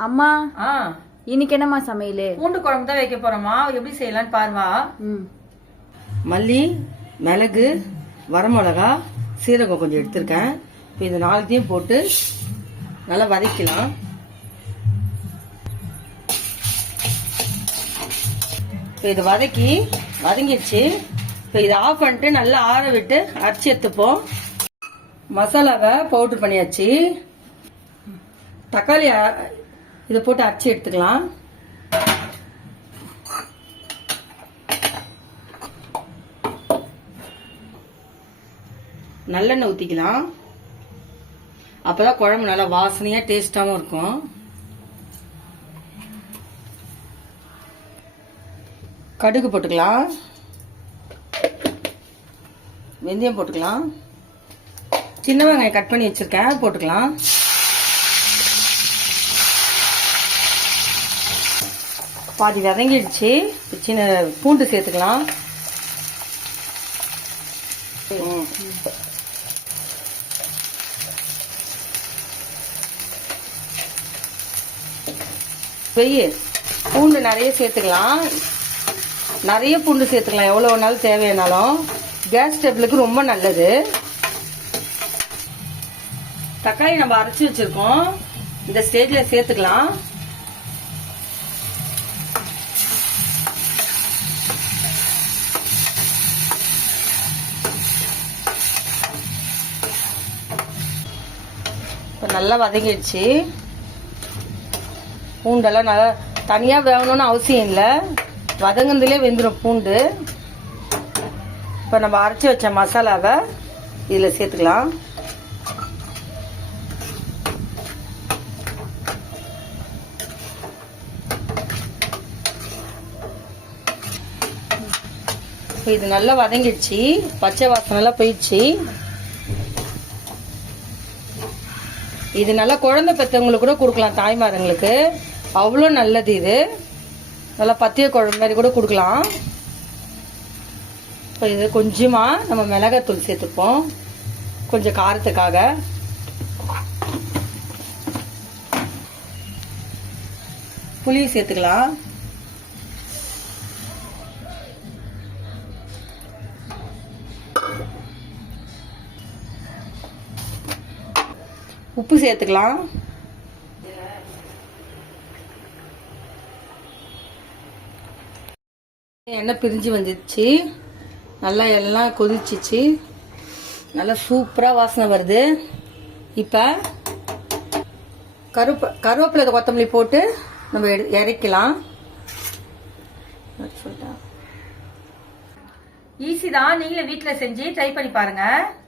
அம்மா ஆ. இன்னைக்கு என்னம்மா சமையல்? பூண்டு குழம்பு தான் வைக்க போறோமா எப்படி செய்யலாம்னு பாருவா ம். மல்லி மிளகு வரமிளகா சீரகம் கொஞ்சம் எடுத்திருக்கேன். இப்போ இது நாலுத்தையும் போட்டு நல்லா வதக்கலாம். இப்போ இது வதக்கி வதங்கிடுச்சு. இப்போ இதை ஆஃப் பண்ணிட்டு நல்லா ஆற விட்டு அரைச்சி எடுத்துப்போம். மசாலாவை பவுடர் பண்ணியாச்சு. தக்காளி இதை போட்டு அரைச்சி எடுத்துக்கலாம். நல்லெண்ணெய் ஊற்றிக்கலாம் அப்போதான் குழம்பு நல்லா வாசனையாக டேஸ்டாகவும் இருக்கும். கடுகு போட்டுக்கலாம். வெந்தயம் போட்டுக்கலாம். சின்ன வெங்காயம் கட் பண்ணி வச்சுருக்கேன் போட்டுக்கலாம். பாதி வதங்கிடுச்சு சின்ன பூண்டு சேர்த்துக்கலாம். வெய்ய பூண்டு நிறைய சேர்த்துக்கலாம். நிறைய பூண்டு சேர்த்துக்கலாம். எவ்வளோ வேணாலும் தேவையானாலும். கேஸ் ஸ்டெப்லுக்கு ரொம்ப நல்லது. தக்காளி நம்ம அரைச்சி வச்சிருக்கோம். இந்த ஸ்டேஜில் சேர்த்துக்கலாம். இப்போ நல்லா வதங்கிடுச்சு. பூண்டெல்லாம் நல்லா தனியாக வேகணும்னு அவசியம் இல்லை. வதங்குனதுலே வெந்துடும் பூண்டு. இப்போ நம்ம அரைச்சி வச்ச மசாலாவை இதில் சேர்த்துக்கலாம். இது நல்லா வதங்கிடுச்சு. பச்சை வாசனைலாம் போயிடுச்சு. இது நல்லா குழந்தை பெற்றவங்களுக்கு கூட கொடுக்கலாம் தாய்மாருங்களுக்கு அவ்வளோ நல்லது இது. நல்லா பத்திய குழம்பு மாதிரி கூட கொடுக்கலாம். இப்போ இது கொஞ்சமாக நம்ம மிளகாத்தூள் சேர்த்துப்போம். கொஞ்சம் காரத்துக்காக. புளியை சேர்த்துக்கலாம். உப்பு சேர்த்துக்கலாம். எண்ணெய் பிரிஞ்சு வந்துடுச்சு நல்லா எல்லாம் கொதிச்சிச்சு. நல்லா சூப்பராக வாசனை வருது. இப்போ கருப்பு கருவேப்பிலை கொத்தமல்லி போட்டு நம்ம எடு- இறக்கலாம். ஈஸி தான். நீங்களும் வீட்டில் செஞ்சு ட்ரை பண்ணி பாருங்கள்